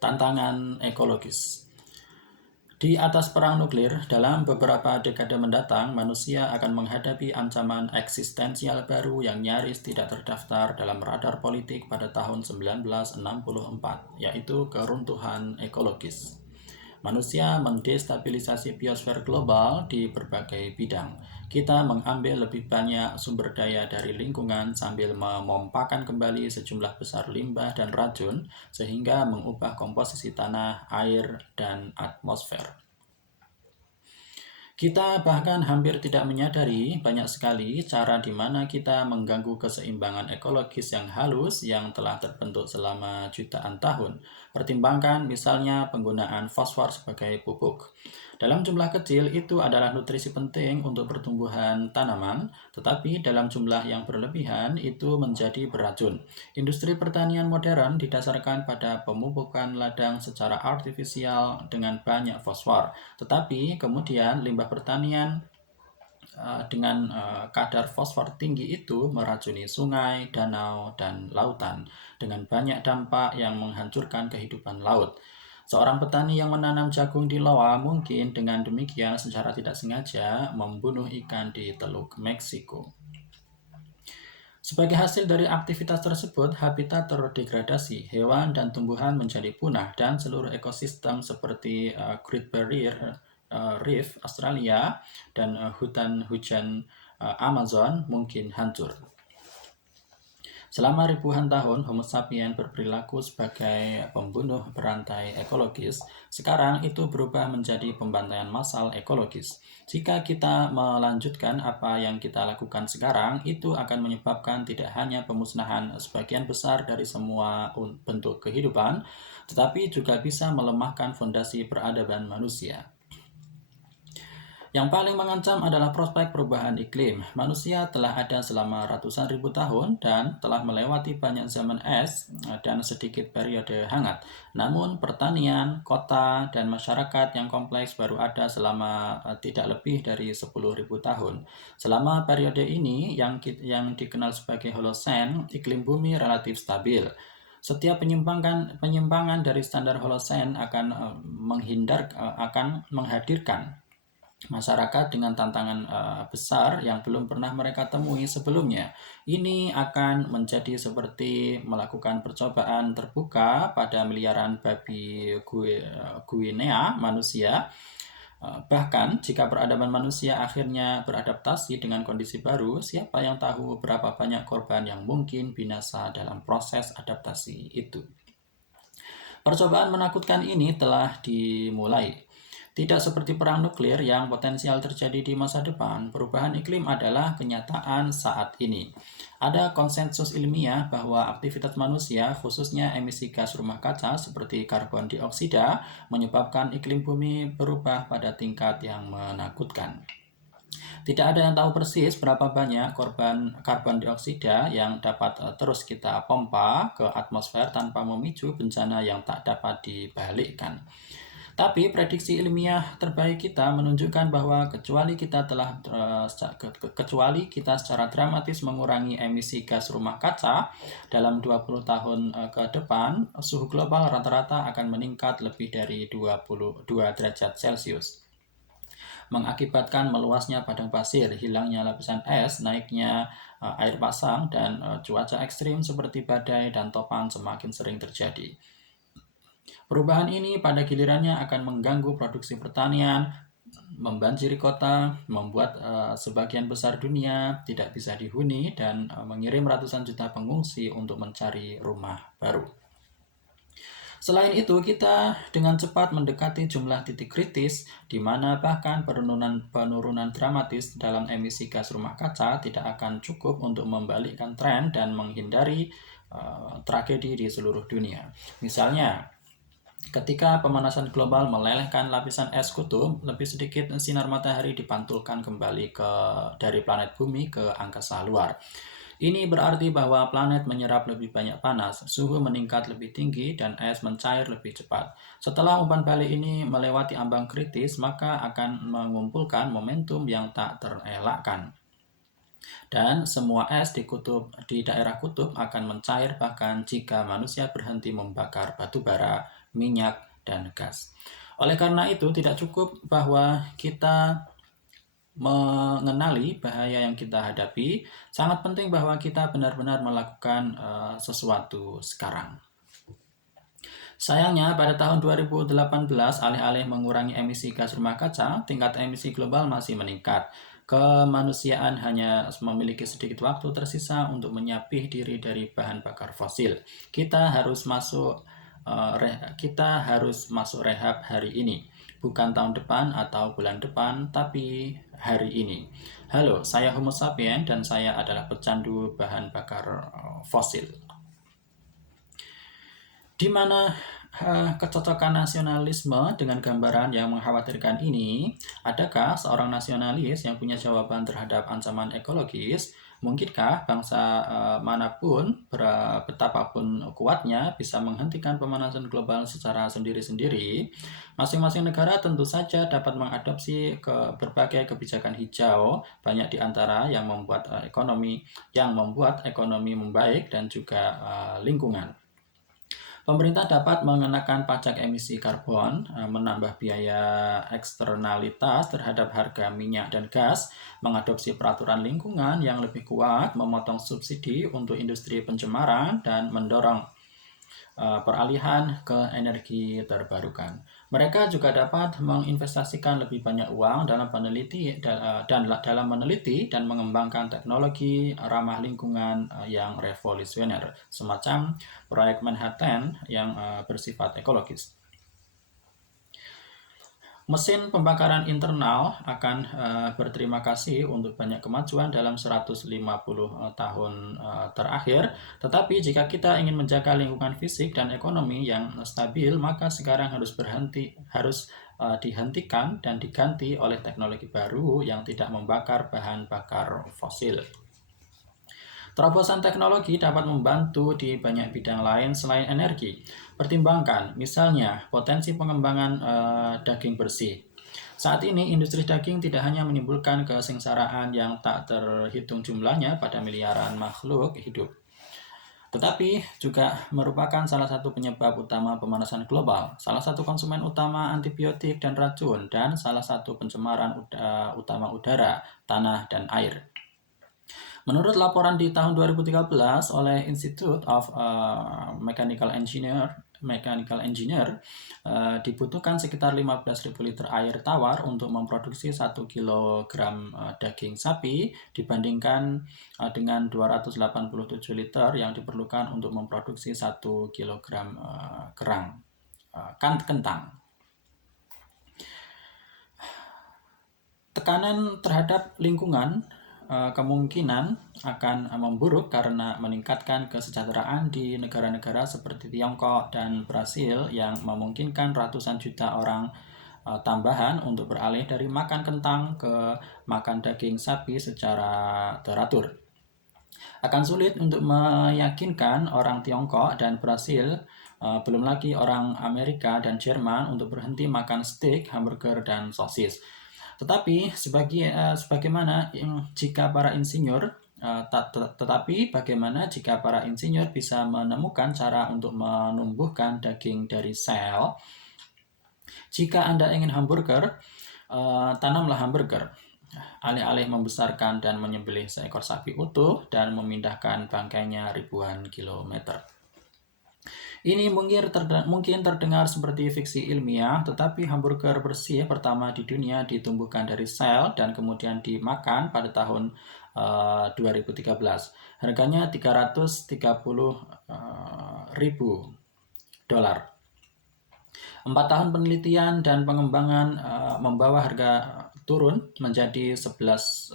Tantangan ekologis. Di atas perang nuklir, dalam beberapa dekade mendatang, manusia akan menghadapi ancaman eksistensial baru yang nyaris tidak terdaftar dalam radar politik pada tahun 1964, yaitu keruntuhan ekologis. Manusia mendestabilisasi biosfer global di berbagai bidang. Kita mengambil lebih banyak sumber daya dari lingkungan sambil memompakan kembali sejumlah besar limbah dan racun sehingga mengubah komposisi tanah, air, dan atmosfer. Kita bahkan hampir tidak menyadari banyak sekali cara di mana kita mengganggu keseimbangan ekologis yang halus yang telah terbentuk selama jutaan tahun. Pertimbangkan misalnya penggunaan fosfor sebagai pupuk. Dalam jumlah kecil itu adalah nutrisi penting untuk pertumbuhan tanaman, tetapi dalam jumlah yang berlebihan itu menjadi beracun. Industri pertanian modern didasarkan pada pemupukan ladang secara artifisial dengan banyak fosfor, tetapi kemudian limbah pertanian dengan kadar fosfor tinggi itu meracuni sungai, danau, dan lautan dengan banyak dampak yang menghancurkan kehidupan laut. Seorang petani yang menanam jagung di Loa mungkin dengan demikian secara tidak sengaja membunuh ikan di Teluk Meksiko. Sebagai hasil dari aktivitas tersebut, habitat terdegradasi, hewan dan tumbuhan menjadi punah, dan seluruh ekosistem seperti Great Barrier Reef Australia dan hutan hujan Amazon mungkin hancur. Selama ribuan tahun, Homo sapiens berperilaku sebagai pembunuh berantai ekologis. Sekarang itu berubah menjadi pembantaian massal ekologis. Jika kita melanjutkan apa yang kita lakukan sekarang, itu akan menyebabkan tidak hanya pemusnahan sebagian besar dari semua bentuk kehidupan, tetapi juga bisa melemahkan fondasi peradaban manusia. Yang paling mengancam adalah prospek perubahan iklim. Manusia telah ada selama ratusan ribu tahun dan telah melewati banyak zaman es dan sedikit periode hangat. Namun pertanian, kota, dan masyarakat yang kompleks baru ada selama tidak lebih dari 10.000 tahun. Selama periode ini yang dikenal sebagai Holocene, iklim bumi relatif stabil. Setiap penyimpangan dari standar Holocene akan menghadirkan masyarakat dengan tantangan besar yang belum pernah mereka temui sebelumnya. Ini akan menjadi seperti melakukan percobaan terbuka pada miliaran babi Guinea manusia. Bahkan jika peradaban manusia akhirnya beradaptasi dengan kondisi baru, siapa yang tahu berapa banyak korban yang mungkin binasa dalam proses adaptasi itu. Percobaan menakutkan ini telah dimulai. Tidak seperti perang nuklir yang potensial terjadi di masa depan, perubahan iklim adalah kenyataan saat ini. Ada konsensus ilmiah bahwa aktivitas manusia, khususnya emisi gas rumah kaca seperti karbon dioksida, menyebabkan iklim bumi berubah pada tingkat yang menakutkan. Tidak ada yang tahu persis berapa banyak korban karbon dioksida yang dapat terus kita pompa ke atmosfer tanpa memicu bencana yang tak dapat dibalikkan. Tapi prediksi ilmiah terbaik kita menunjukkan bahwa kecuali kita secara dramatis mengurangi emisi gas rumah kaca dalam 20 tahun ke depan, suhu global rata-rata akan meningkat lebih dari 22 derajat Celcius. Mengakibatkan meluasnya padang pasir, hilangnya lapisan es, naiknya air pasang, dan cuaca ekstrim seperti badai dan topan semakin sering terjadi. Perubahan ini pada gilirannya akan mengganggu produksi pertanian, membanjiri kota, membuat sebagian besar dunia tidak bisa dihuni, dan mengirim ratusan juta pengungsi untuk mencari rumah baru. Selain itu, kita dengan cepat mendekati jumlah titik kritis, di mana bahkan penurunan dramatis dalam emisi gas rumah kaca tidak akan cukup untuk membalikkan tren dan menghindari tragedi di seluruh dunia. Misalnya, ketika pemanasan global melelehkan lapisan es kutub, lebih sedikit sinar matahari dipantulkan kembali dari planet bumi ke angkasa luar. Ini berarti bahwa planet menyerap lebih banyak panas, suhu meningkat lebih tinggi, dan es mencair lebih cepat. Setelah umpan balik ini melewati ambang kritis, maka akan mengumpulkan momentum yang tak terelakkan. Dan semua es di daerah kutub akan mencair bahkan jika manusia berhenti membakar batu bara minyak, dan gas. Oleh karena itu, tidak cukup bahwa kita mengenali bahaya yang kita hadapi, sangat penting bahwa kita benar-benar melakukan sesuatu sekarang. Sayangnya, pada tahun 2018, alih-alih mengurangi emisi gas rumah kaca, tingkat emisi global masih meningkat. Kemanusiaan hanya memiliki sedikit waktu tersisa untuk menyapih diri dari bahan bakar fosil. Kita harus masuk rehab hari ini, bukan tahun depan atau bulan depan, tapi hari ini. Halo, saya Homo sapien dan saya adalah pecandu bahan bakar fosil. Di mana kecocokan nasionalisme dengan gambaran yang mengkhawatirkan ini? Adakah seorang nasionalis yang punya jawaban terhadap ancaman ekologis? Mungkinkah bangsa manapun, betapapun kuatnya, bisa menghentikan pemanasan global secara sendiri-sendiri? Masing-masing negara tentu saja dapat mengadopsi berbagai kebijakan hijau, banyak di antara yang membuat ekonomi membaik dan juga lingkungan. Pemerintah dapat mengenakan pajak emisi karbon, menambah biaya eksternalitas terhadap harga minyak dan gas, mengadopsi peraturan lingkungan yang lebih kuat, memotong subsidi untuk industri pencemaran, dan mendorong peralihan ke energi terbarukan. Mereka juga dapat menginvestasikan lebih banyak uang dalam meneliti dan mengembangkan teknologi ramah lingkungan yang revolusioner, semacam proyek Manhattan yang bersifat ekologis. Mesin pembakaran internal akan berterima kasih untuk banyak kemajuan dalam 150 tahun terakhir. Tetapi jika kita ingin menjaga lingkungan fisik dan ekonomi yang stabil, maka sekarang harus dihentikan dan diganti oleh teknologi baru yang tidak membakar bahan bakar fosil. Terobosan teknologi dapat membantu di banyak bidang lain selain energi. Pertimbangkan, misalnya, potensi pengembangan daging bersih. Saat ini, industri daging tidak hanya menimbulkan kesengsaraan yang tak terhitung jumlahnya pada miliaran makhluk hidup, tetapi juga merupakan salah satu penyebab utama pemanasan global, salah satu konsumen utama antibiotik dan racun, dan salah satu pencemaran utama udara, tanah, dan air. Menurut laporan di tahun 2013 oleh Institute of Mechanical Engineer, dibutuhkan sekitar 15.000 liter air tawar untuk memproduksi 1 kg daging sapi dibandingkan dengan 287 liter yang diperlukan untuk memproduksi 1 kg kentang. Tekanan terhadap lingkungan kemungkinan akan memburuk karena meningkatkan kesejahteraan di negara-negara seperti Tiongkok dan Brasil yang memungkinkan ratusan juta orang tambahan untuk beralih dari makan kentang ke makan daging sapi secara teratur. Akan sulit untuk meyakinkan orang Tiongkok dan Brasil, belum lagi orang Amerika dan Jerman, untuk berhenti makan steak, hamburger, dan sosis. Tetapi bagaimana jika para insinyur bisa menemukan cara untuk menumbuhkan daging dari sel? Jika Anda ingin hamburger, tanamlah hamburger. Alih-alih membesarkan dan menyembelih seekor sapi utuh dan memindahkan bangkainya ribuan kilometer. Ini mungkin terdengar seperti fiksi ilmiah, tetapi hamburger bersih pertama di dunia ditumbuhkan dari sel dan kemudian dimakan pada tahun 2013. Harganya $330.000. 4 tahun penelitian dan pengembangan membawa harga turun menjadi $11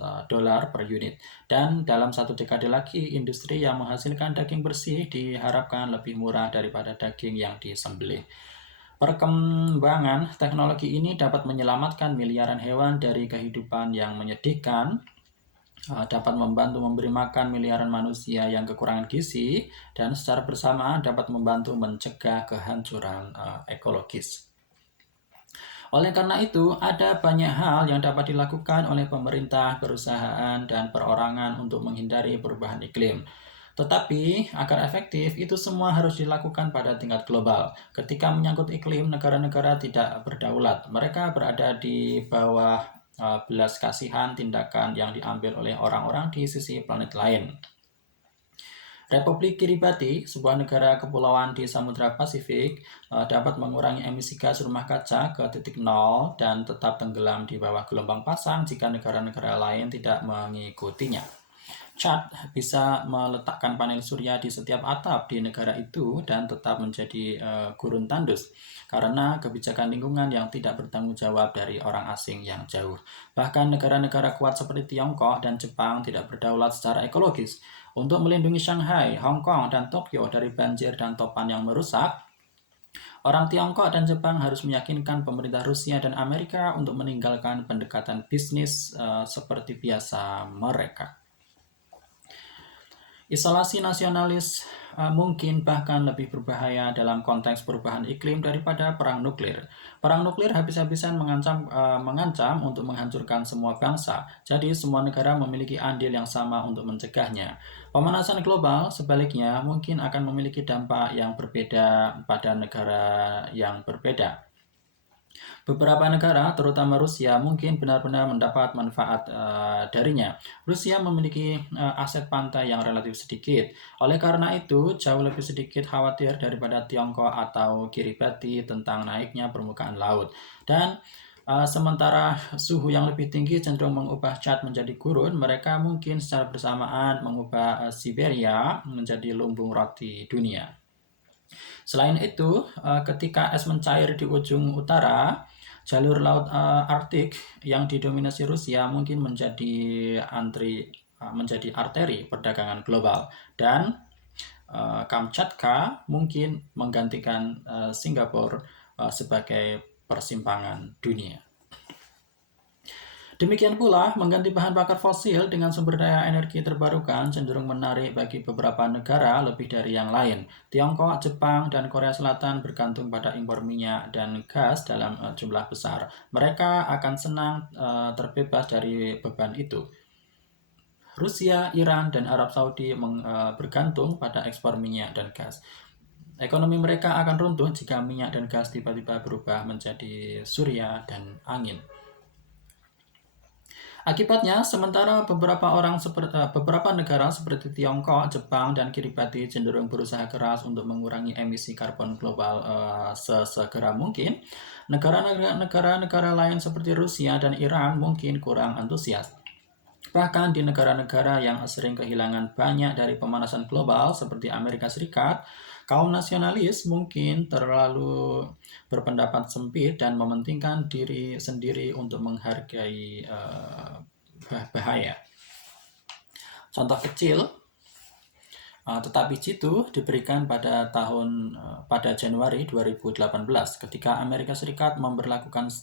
per unit. Dan dalam 1 dekade lagi, industri yang menghasilkan daging bersih diharapkan lebih murah daripada daging yang disembelih. Perkembangan teknologi ini dapat menyelamatkan miliaran hewan dari kehidupan yang menyedihkan, dapat membantu memberi makan miliaran manusia yang kekurangan gizi, dan secara bersamaan dapat membantu mencegah kehancuran ekologis. Oleh karena itu, ada banyak hal yang dapat dilakukan oleh pemerintah, perusahaan, dan perorangan untuk menghindari perubahan iklim. Tetapi agar efektif, itu semua harus dilakukan pada tingkat global. Ketika menyangkut iklim, negara-negara tidak berdaulat. Mereka berada di bawah belas kasihan tindakan yang diambil oleh orang-orang di sisi planet lain. Republik Kiribati, sebuah negara kepulauan di Samudra Pasifik, dapat mengurangi emisi gas rumah kaca ke titik nol dan tetap tenggelam di bawah gelombang pasang jika negara-negara lain tidak mengikutinya. Chad bisa meletakkan panel surya di setiap atap di negara itu dan tetap menjadi gurun tandus karena kebijakan lingkungan yang tidak bertanggung jawab dari orang asing yang jauh. Bahkan negara-negara kuat seperti Tiongkok dan Jepang tidak berdaulat secara ekologis. Untuk melindungi Shanghai, Hong Kong, dan Tokyo dari banjir dan topan yang merusak, orang Tiongkok dan Jepang harus meyakinkan pemerintah Rusia dan Amerika untuk meninggalkan pendekatan bisnis seperti biasa mereka. Isolasi nasionalis mungkin bahkan lebih berbahaya dalam konteks perubahan iklim daripada perang nuklir. Perang nuklir habis-habisan mengancam untuk menghancurkan semua bangsa, jadi semua negara memiliki andil yang sama untuk mencegahnya. Pemanasan global sebaliknya mungkin akan memiliki dampak yang berbeda pada negara yang berbeda. Beberapa negara, terutama Rusia, mungkin benar-benar mendapat manfaat darinya. Rusia memiliki aset pantai yang relatif sedikit. Oleh karena itu, jauh lebih sedikit khawatir daripada Tiongkok atau Kiribati tentang naiknya permukaan laut. Dan sementara suhu yang lebih tinggi cenderung mengubah Chad menjadi gurun, mereka mungkin secara bersamaan mengubah Siberia menjadi lumbung roti dunia. Selain itu, ketika es mencair di ujung utara, jalur laut Arktik yang didominasi Rusia mungkin menjadi arteri perdagangan global, dan Kamchatka mungkin menggantikan Singapura sebagai persimpangan dunia. Demikian pula, mengganti bahan bakar fosil dengan sumber daya energi terbarukan cenderung menarik bagi beberapa negara lebih dari yang lain. Tiongkok, Jepang, dan Korea Selatan bergantung pada impor minyak dan gas dalam jumlah besar. Mereka akan senang terbebas dari beban itu. Rusia, Iran, dan Arab Saudi bergantung pada ekspor minyak dan gas. Ekonomi mereka akan runtuh jika minyak dan gas tiba-tiba berubah menjadi surya dan angin. Akibatnya, sementara beberapa negara seperti Tiongkok, Jepang, dan Kiribati cenderung berusaha keras untuk mengurangi emisi karbon global sesegera mungkin, negara-negara lain seperti Rusia dan Iran mungkin kurang antusias. Bahkan di negara-negara yang sering kehilangan banyak dari pemanasan global seperti Amerika Serikat, kaum nasionalis mungkin terlalu berpendapat sempit dan mementingkan diri sendiri untuk menghargai bahaya. Contoh kecil, tetapi jitu diberikan pada Januari 2018 ketika Amerika Serikat memberlakukan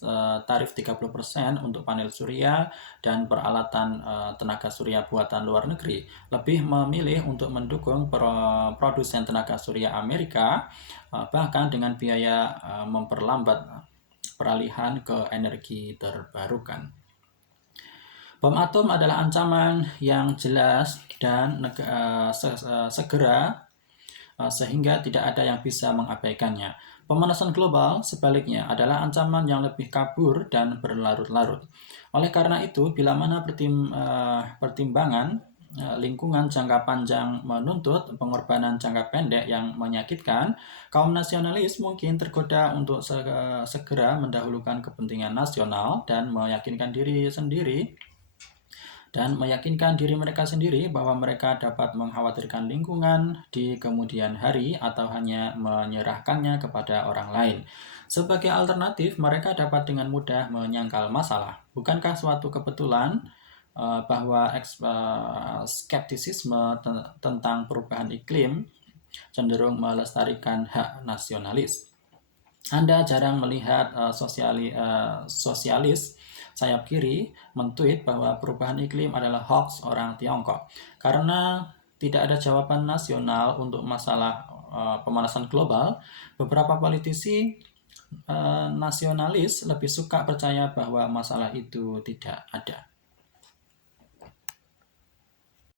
tarif 30% untuk panel surya dan peralatan tenaga surya buatan luar negeri. Lebih memilih untuk mendukung produsen tenaga surya Amerika, bahkan dengan biaya memperlambat peralihan ke energi terbarukan. Bom atom adalah ancaman yang jelas dan segera sehingga tidak ada yang bisa mengabaikannya. Pemanasan global sebaliknya adalah ancaman yang lebih kabur dan berlarut-larut. Oleh karena itu, bila mana pertimbangan lingkungan jangka panjang menuntut pengorbanan jangka pendek yang menyakitkan, kaum nasionalis mungkin tergoda untuk segera mendahulukan kepentingan nasional dan meyakinkan diri mereka sendiri bahwa mereka dapat mengkhawatirkan lingkungan di kemudian hari atau hanya menyerahkannya kepada orang lain. Sebagai alternatif, mereka dapat dengan mudah menyangkal masalah. Bukankah suatu kebetulan bahwa skeptisisme tentang perubahan iklim cenderung melestarikan hak nasionalis? Anda jarang melihat sosialis sayap kiri mentweet bahwa perubahan iklim adalah hoax orang Tiongkok. Karena tidak ada jawaban nasional untuk masalah pemanasan global, beberapa politisi nasionalis lebih suka percaya bahwa masalah itu tidak ada.